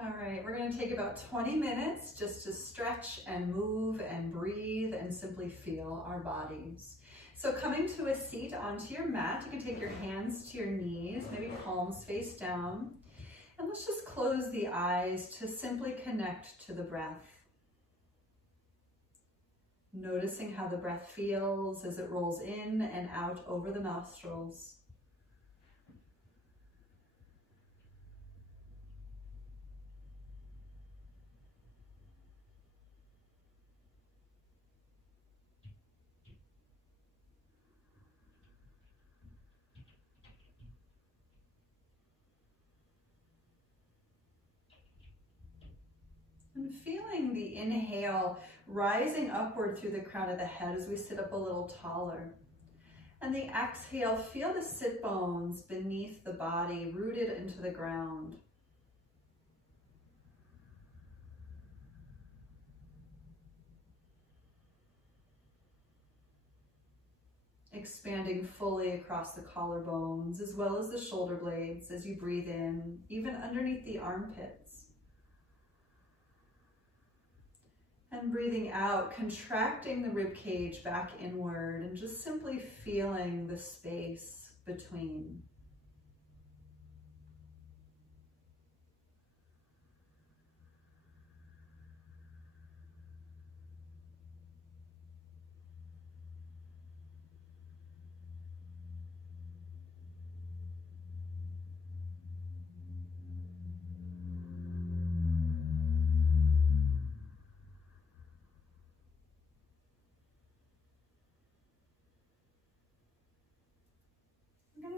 All right, we're going to take about 20 minutes just to stretch and move and breathe and simply feel our bodies. So coming to a seat onto your mat, you can take your hands to your knees, maybe palms face down. And let's just close the eyes to simply connect to the breath. Noticing how the breath feels as it rolls in and out over the nostrils. And feeling the inhale rising upward through the crown of the head as we sit up a little taller. And the exhale, feel the sit bones beneath the body rooted into the ground. Expanding fully across the collarbones as well as the shoulder blades as you breathe in, even underneath the armpits. And breathing out, contracting the rib cage back inward and just simply feeling the space between.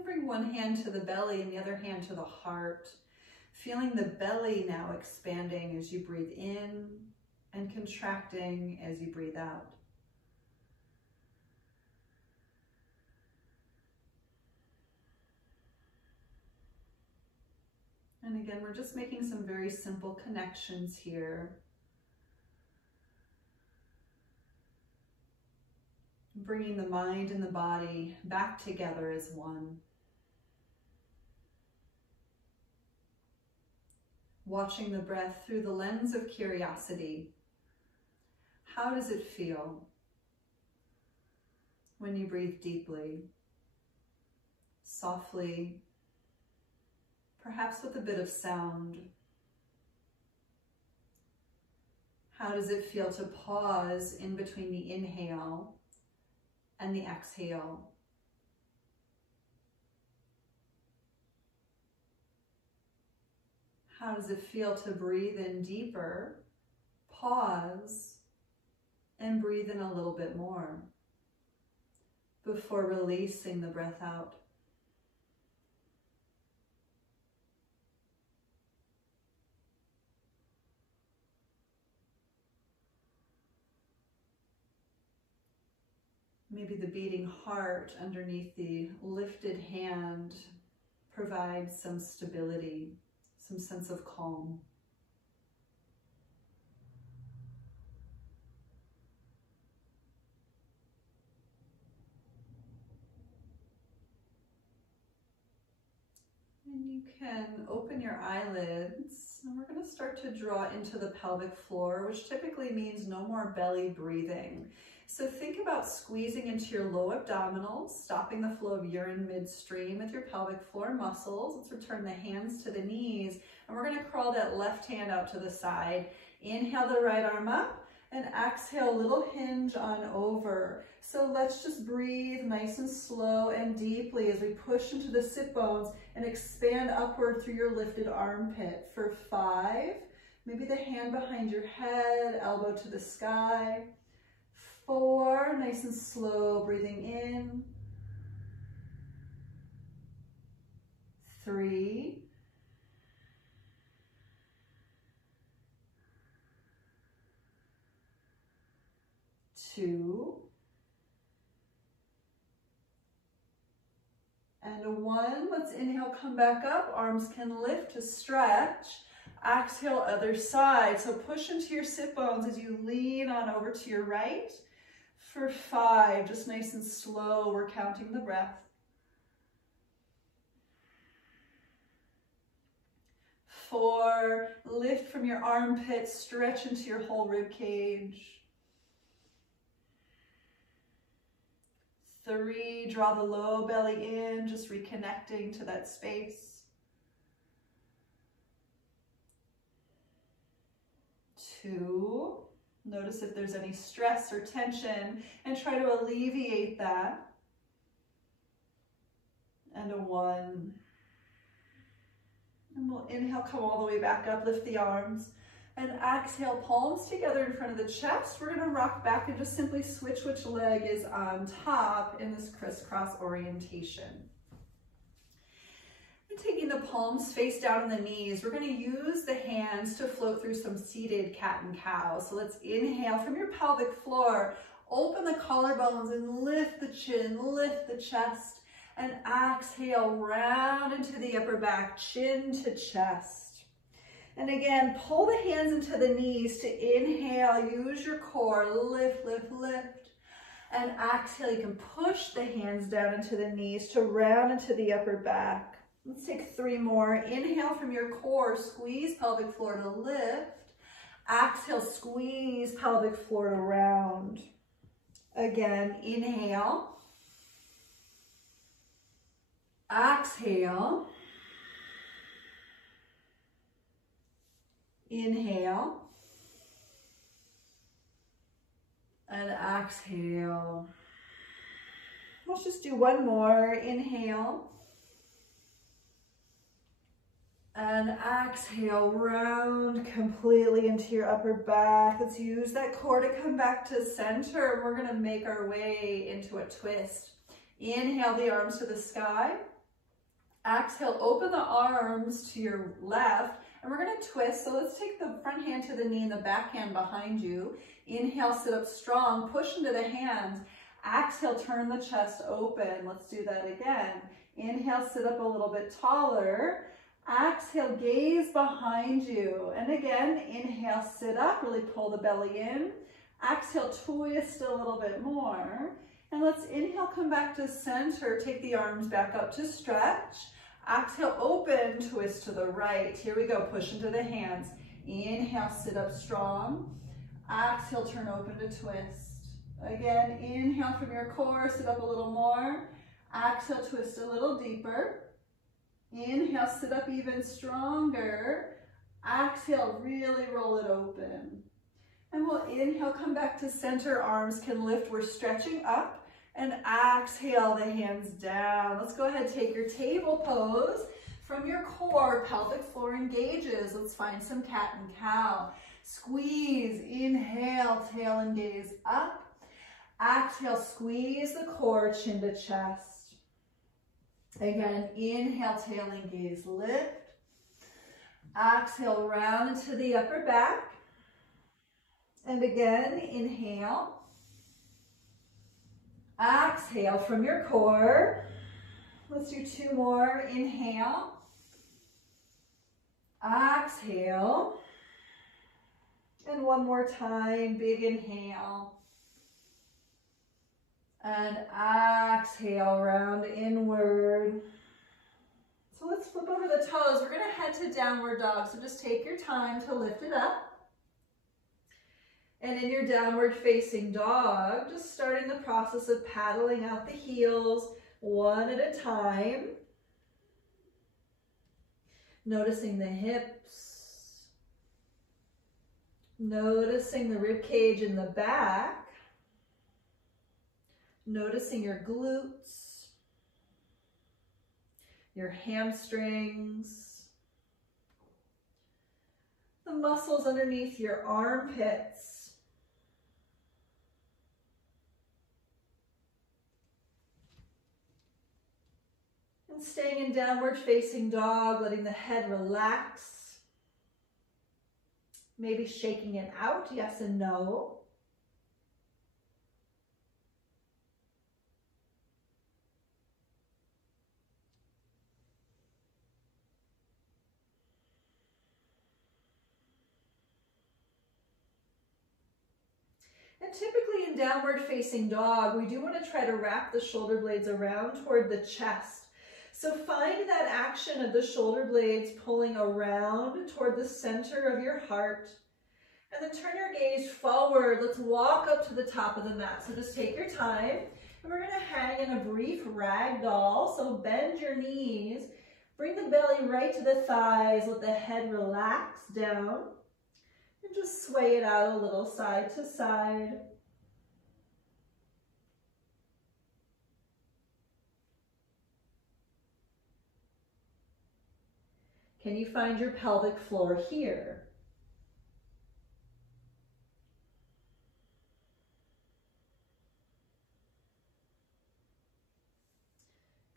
Bring one hand to the belly and the other hand to the heart, feeling the belly now expanding as you breathe in and contracting as you breathe out. And again, we're just making some very simple connections here. Bringing the mind and the body back together as one. Watching the breath through the lens of curiosity. How does it feel when you breathe deeply, softly, perhaps with a bit of sound? How does it feel to pause in between the inhale and the exhale? How does it feel to breathe in deeper, pause, and breathe in a little bit more before releasing the breath out? Maybe the beating heart underneath the lifted hand provides some stability, some sense of calm. And you can open your eyelids, and we're going to start to draw into the pelvic floor, which typically means no more belly breathing. So think about squeezing into your low abdominals, stopping the flow of urine midstream with your pelvic floor muscles. Let's return the hands to the knees, and we're going to crawl that left hand out to the side. Inhale the right arm up, and exhale, little hinge on over. So let's just breathe nice and slow and deeply as we push into the sit bones and expand upward through your lifted armpit for 5. Maybe the hand behind your head, elbow to the sky. 4, nice and slow, breathing in. 3. 2. And a 1. Let's inhale, come back up. Arms can lift to stretch. Exhale, other side. So push into your sit bones as you lean on over to your right. For 5, just nice and slow, we're counting the breath. 4, lift from your armpits, stretch into your whole rib cage. 3, draw the low belly in, just reconnecting to that space. 2, notice if there's any stress or tension and try to alleviate that. And a 1. And we'll inhale, come all the way back up, lift the arms. And exhale, palms together in front of the chest. We're gonna rock back and just simply switch which leg is on top in this crisscross orientation. And taking the palms face down on the knees, we're gonna use the hands to float through some seated cat and cow. So let's inhale from your pelvic floor, open the collarbones and lift the chin, lift the chest. And exhale, round into the upper back, chin to chest. And again, pull the hands into the knees to inhale, use your core, lift, lift, lift. And exhale, you can push the hands down into the knees to round into the upper back. Let's take 3 more. Inhale from your core, squeeze pelvic floor to lift. Exhale, squeeze pelvic floor to round. Again, inhale. Exhale. Inhale. And exhale. Let's just do 1 more. Inhale. And exhale, round completely into your upper back. Let's use that core to come back to center. And we're gonna make our way into a twist. Inhale the arms to the sky. Exhale, open the arms to your left, and we're gonna twist. So let's take the front hand to the knee and the back hand behind you. Inhale, sit up strong, push into the hands. Exhale, turn the chest open. Let's do that again. Inhale, sit up a little bit taller. Exhale, gaze behind you. And again, inhale, sit up, really pull the belly in. Exhale, twist a little bit more. And let's inhale, come back to center, take the arms back up to stretch. Exhale, open, twist to the right. Here we go, push into the hands. Inhale, sit up strong. Exhale, turn open to twist. Again, inhale from your core, sit up a little more. Exhale, twist a little deeper. Inhale, sit up even stronger. Exhale, really roll it open. And we'll inhale, come back to center, arms can lift, we're stretching up. And exhale the hands down. Let's go ahead, take your table pose. From your core, pelvic floor engages. Let's find some cat and cow. Squeeze, inhale, tail and gaze up. Exhale, squeeze the core, chin to chest. Again, inhale, tail and gaze, lift. Exhale, round into the upper back. And again, inhale. Exhale from your core. Let's do 2 more. Inhale. Exhale. And 1 more time. Big inhale. And exhale, round inward. So let's flip over the toes. We're going to head to downward dog. So just take your time to lift it up. And in your downward facing dog, just starting the process of paddling out the heels 1 at a time. Noticing the hips. Noticing the rib cage in the back. Noticing your glutes. Your hamstrings. The muscles underneath your armpits. And staying in downward facing dog, letting the head relax. Maybe shaking it out, yes and no. And typically in downward facing dog, we do want to try to wrap the shoulder blades around toward the chest. So find that action of the shoulder blades pulling around toward the center of your heart. And then turn your gaze forward. Let's walk up to the top of the mat. So just take your time. And we're going to hang in a brief ragdoll. So bend your knees. Bring the belly right to the thighs. Let the head relax down. And just sway it out a little side to side. Can you find your pelvic floor here?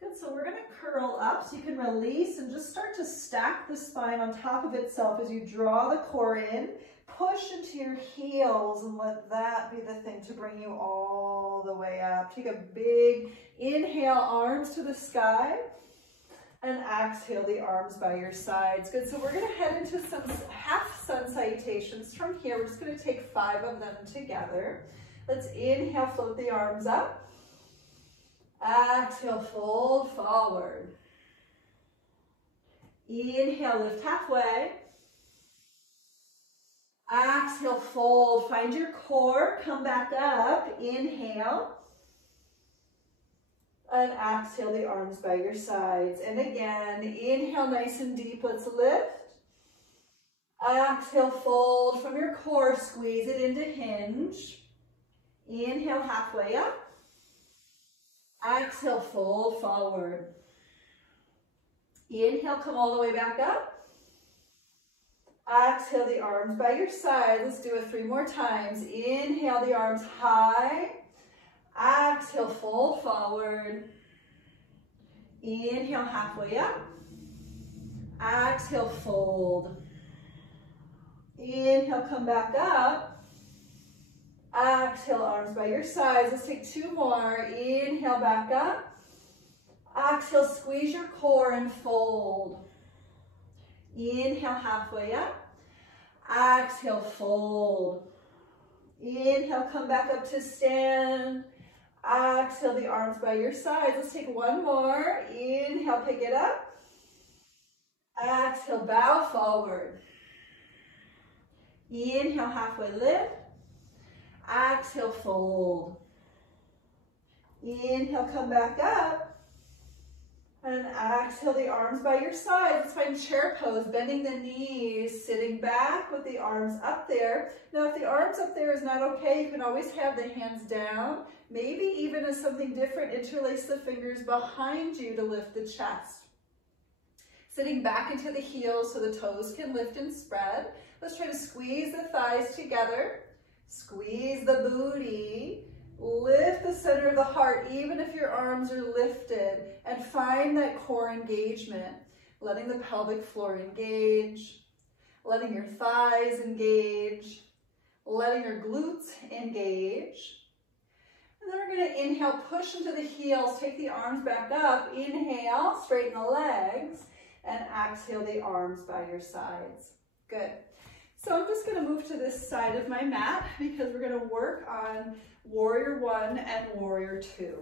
Good, so we're going to curl up so you can release and just start to stack the spine on top of itself as you draw the core in. Push into your heels and let that be the thing to bring you all the way up. Take a big inhale, arms to the sky. And exhale the arms by your sides. Good, so we're gonna head into some half sun salutations from here. We're just gonna take 5 of them together. Let's inhale, float the arms up. Exhale, fold forward. Inhale, lift halfway. Exhale, fold. Find your core, come back up. Inhale. And exhale the arms by your sides. And again, inhale nice and deep, let's lift. Exhale, fold from your core, squeeze it into hinge. Inhale, halfway up. Exhale, fold forward. Inhale, come all the way back up. Exhale the arms by your side. Let's do it 3 more times. Inhale the arms high. Exhale, fold forward. Inhale, halfway up. Exhale, fold. Inhale, come back up. Exhale, arms by your sides. Let's take 2 more. Inhale, back up. Exhale, squeeze your core and fold. Inhale, halfway up. Exhale, fold. Inhale, come back up to stand. Exhale the arms by your sides. Let's take 1 more. Inhale, pick it up. Exhale, bow forward. Inhale, halfway lift. Exhale, fold. Inhale, come back up. And exhale the arms by your sides. Let's find chair pose, bending the knees, sitting back with the arms up there. Now, if the arms up there is not okay, you can always have the hands down. Maybe even as something different, interlace the fingers behind you to lift the chest. Sitting back into the heels so the toes can lift and spread. Let's try to squeeze the thighs together. Squeeze the booty. Lift the center of the heart, even if your arms are lifted, and find that core engagement, letting the pelvic floor engage, letting your thighs engage, letting your glutes engage. And then we're going to inhale, push into the heels, take the arms back up, inhale, straighten the legs, and exhale the arms by your sides. Good. So I'm just going to move to this side of my mat because we're going to work on Warrior 1 and Warrior 2.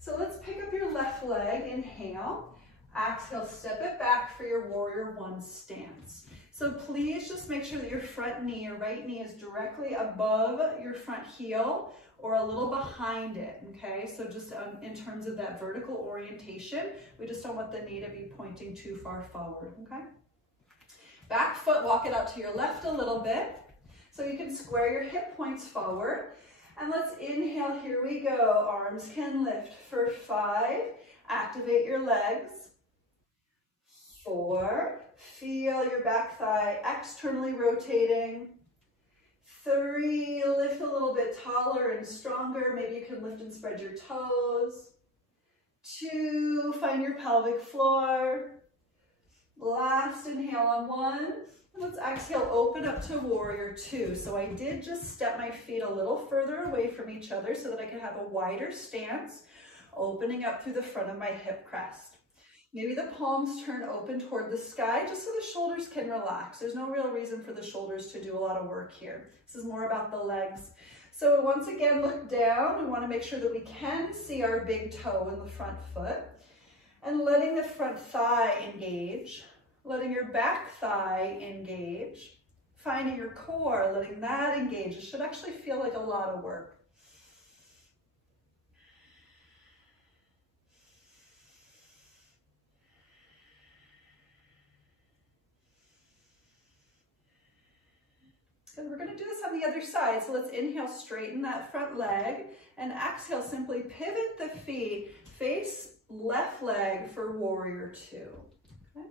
So let's pick up your left leg, inhale, exhale, step it back for your Warrior 1 stance. So please just make sure that your front knee, your right knee is directly above your front heel or a little behind it, okay? So just in terms of that vertical orientation, we just don't want the knee to be pointing too far forward, okay? Back foot, walk it out to your left a little bit. So you can square your hip points forward. And let's inhale, here we go. Arms can lift for 5. Activate your legs. 4. Feel your back thigh externally rotating. 3. Lift a little bit taller and stronger. Maybe you can lift and spread your toes. 2. Find your pelvic floor. Last inhale on 1. Let's exhale, open up to Warrior 2. So I did just step my feet a little further away from each other so that I could have a wider stance, opening up through the front of my hip crest. Maybe the palms turn open toward the sky just so the shoulders can relax. There's no real reason for the shoulders to do a lot of work here. This is more about the legs. So once again, look down. We want to make sure that we can see our big toe in the front foot. And letting the front thigh engage, letting your back thigh engage, finding your core, letting that engage. It should actually feel like a lot of work. Good. We're going to do this on the other side. So let's inhale, straighten that front leg, and exhale, simply pivot the feet, face left leg for warrior two. Okay.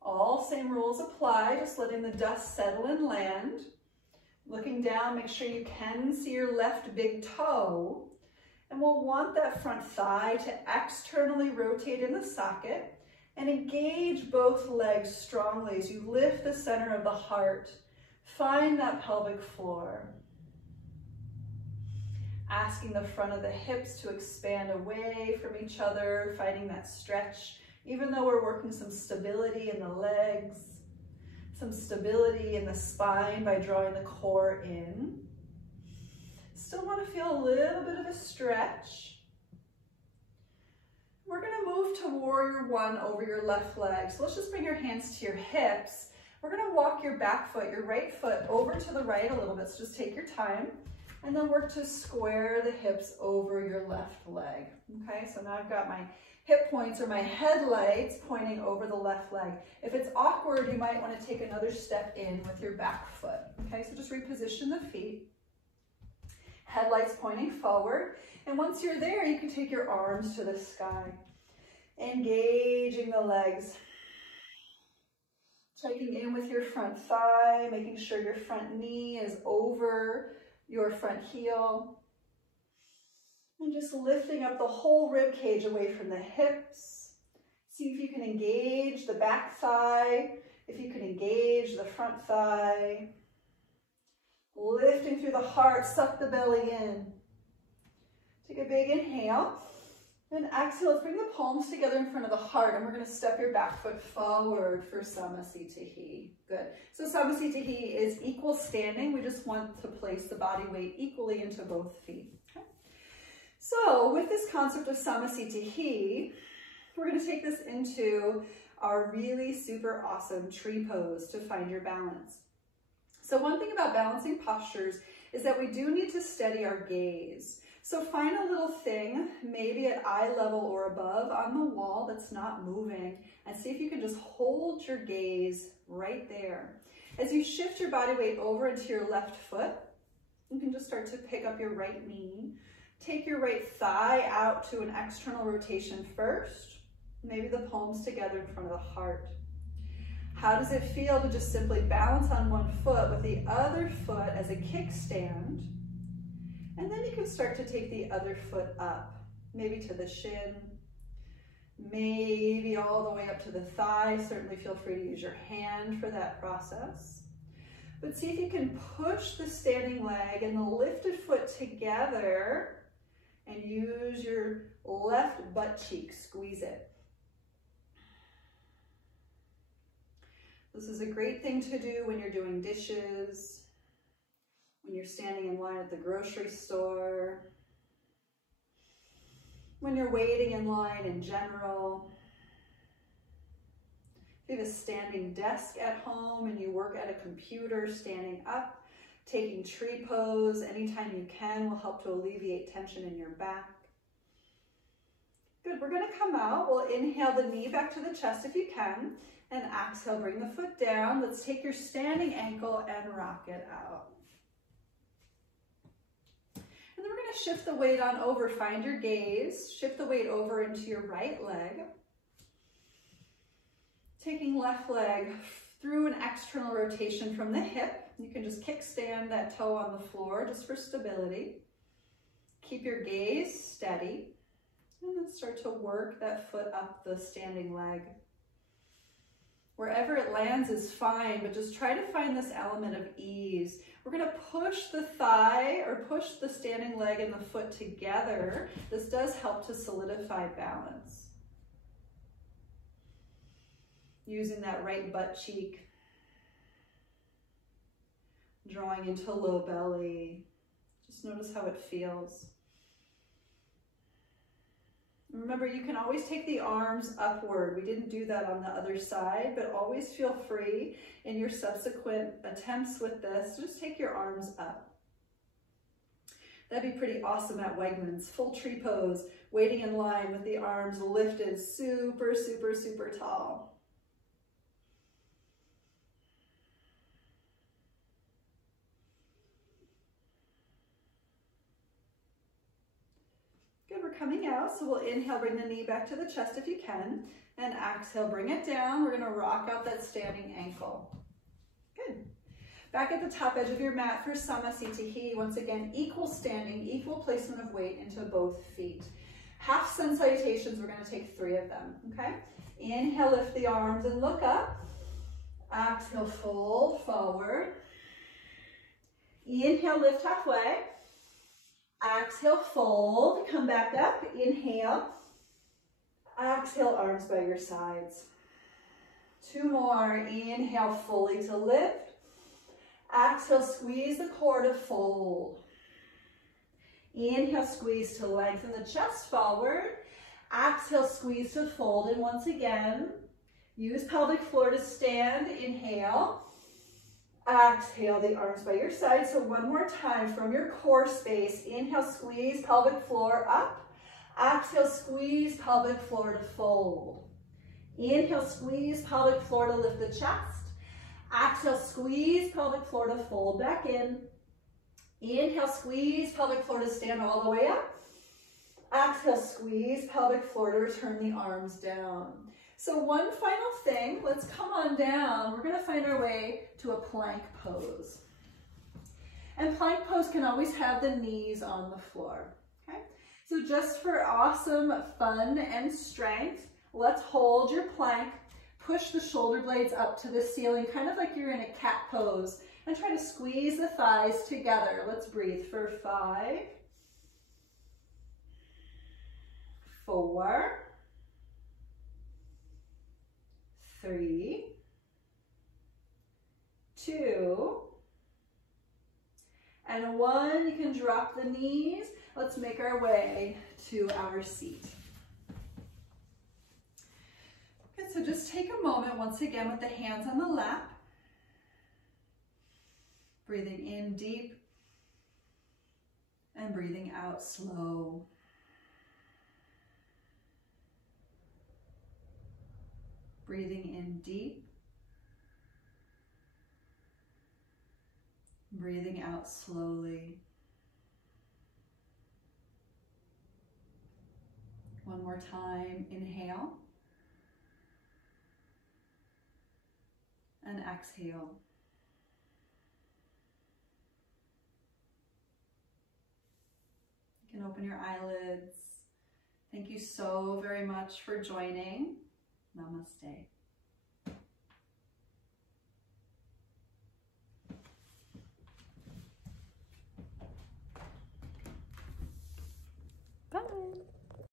All same rules apply, just letting the dust settle and land. Looking down, make sure you can see your left big toe. And we'll want that front thigh to externally rotate in the socket and engage both legs strongly as you lift the center of the heart. Find that pelvic floor. Asking the front of the hips to expand away from each other, finding that stretch, even though we're working some stability in the legs, some stability in the spine by drawing the core in. Still want to feel a little bit of a stretch. We're going to move to warrior one over your left leg. So let's just bring your hands to your hips. We're going to walk your back foot, your right foot over to the right a little bit. So just take your time. And then work to square the hips over your left leg. Okay, so now I've got my hip points or my headlights pointing over the left leg. If it's awkward, you might want to take another step in with your back foot. Okay, so just reposition the feet. Headlights pointing forward. And once you're there, you can take your arms to the sky. Engaging the legs. Checking in with your front thigh, making sure your front knee is over your front heel, and just lifting up the whole rib cage away from the hips. See if you can engage the back thigh, if you can engage the front thigh. Lifting through the heart, suck the belly in. Take a big inhale, and exhale. Let's bring the palms together in front of the heart, and we're going to step your back foot forward for Samasthiti. Good. So Samasthiti is equal standing. We just want to place the body weight equally into both feet. Okay. So with this concept of Samasthiti, we're going to take this into our really super awesome tree pose to find your balance. So one thing about balancing postures is that we do need to steady our gaze. So find a little thing, maybe at eye level or above on the wall that's not moving, and see if you can just hold your gaze right there. As you shift your body weight over into your left foot, you can just start to pick up your right knee. Take your right thigh out to an external rotation first, maybe the palms together in front of the heart. How does it feel to just simply balance on one foot with the other foot as a kickstand? And then you can start to take the other foot up, maybe to the shin, maybe all the way up to the thigh. Certainly feel free to use your hand for that process. But see if you can push the standing leg and the lifted foot together and use your left butt cheek, squeeze it. This is a great thing to do when you're doing dishes, when you're standing in line at the grocery store, when you're waiting in line in general. If you have a standing desk at home and you work at a computer, standing up, taking tree pose anytime you can will help to alleviate tension in your back. Good, we're going to come out. We'll inhale the knee back to the chest if you can, and exhale, bring the foot down. Let's take your standing ankle and rock it out. And then we're going to shift the weight on over. Find your gaze. Shift the weight over into your right leg. Taking left leg through an external rotation from the hip. You can just kickstand that toe on the floor just for stability. Keep your gaze steady. And then start to work that foot up the standing leg. Wherever it lands is fine, but just try to find this element of ease. We're going to push the thigh or push the standing leg and the foot together. This does help to solidify balance. Using that right butt cheek. Drawing into low belly. Just notice how it feels. Remember, you can always take the arms upward. We didn't do that on the other side, but always feel free in your subsequent attempts with this. Just take your arms up. That'd be pretty awesome at Wegmans. Full tree pose, waiting in line with the arms lifted super, super, super tall. Good, we're coming out, so we'll inhale, bring the knee back to the chest if you can, and exhale, bring it down. We're gonna rock out that standing ankle. Good. Back at the top edge of your mat for Samasthiti. Once again, equal standing, equal placement of weight into both feet. Half sun salutations, we're gonna take 3 of them, okay? Inhale, lift the arms and look up. Exhale, fold forward. Inhale, lift halfway. Exhale, fold, come back up, inhale. Exhale, arms by your sides. 2 more, inhale fully to lift. Exhale, squeeze the core to fold. Inhale, squeeze to lengthen the chest forward. Exhale, squeeze to fold. And once again, use pelvic floor to stand. Inhale. Exhale, the arms by your side. So one more time from your core space. Inhale, squeeze pelvic floor up. Exhale, squeeze pelvic floor to fold. Inhale, squeeze pelvic floor to lift the chest. Exhale, squeeze pelvic floor to fold back in. Inhale, squeeze pelvic floor to stand all the way up. Exhale, squeeze pelvic floor to return the arms down. So one final thing, let's come on down. We're gonna find our way to a plank pose. And plank pose can always have the knees on the floor, okay? So just for awesome fun and strength, let's hold your plank. Push the shoulder blades up to the ceiling, kind of like you're in a cat pose, and try to squeeze the thighs together. Let's breathe for 5, 4, 3, 2, and 1. You can drop the knees. Let's make our way to our seat. So just take a moment once again with the hands on the lap. Breathing in deep and breathing out slow. Breathing in deep. Breathing out slowly. One more time, inhale. And exhale. You can open your eyelids. Thank you so very much for joining. Namaste.